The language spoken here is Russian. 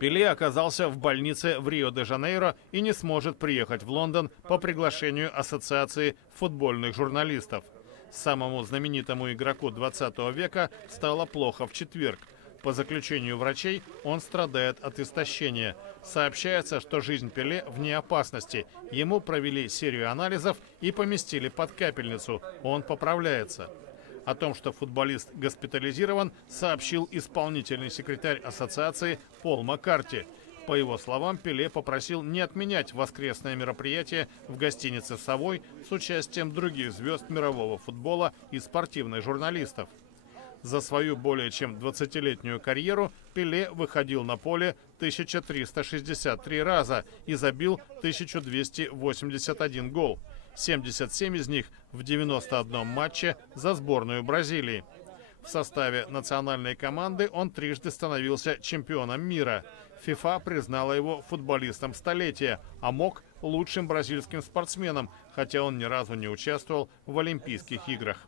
Пеле оказался в больнице в Рио-де-Жанейро и не сможет приехать в Лондон по приглашению Ассоциации футбольных журналистов. Самому знаменитому игроку 20 века стало плохо в четверг. По заключению врачей, он страдает от истощения. Сообщается, что жизнь Пеле вне опасности. Ему провели серию анализов и поместили под капельницу. Он поправляется. О том, что футболист госпитализирован, сообщил исполнительный секретарь ассоциации Пол Маккарти. По его словам, Пеле попросил не отменять воскресное мероприятие в гостинице «Совой» с участием других звезд мирового футбола и спортивных журналистов. За свою более чем 20-летнюю карьеру Пеле выходил на поле 1363 раза и забил 1281 гол. 77 из них в 91 матче за сборную Бразилии. В составе национальной команды он трижды становился чемпионом мира. ФИФА признала его футболистом столетия, а МОК – лучшим бразильским спортсменом, хотя он ни разу не участвовал в Олимпийских играх.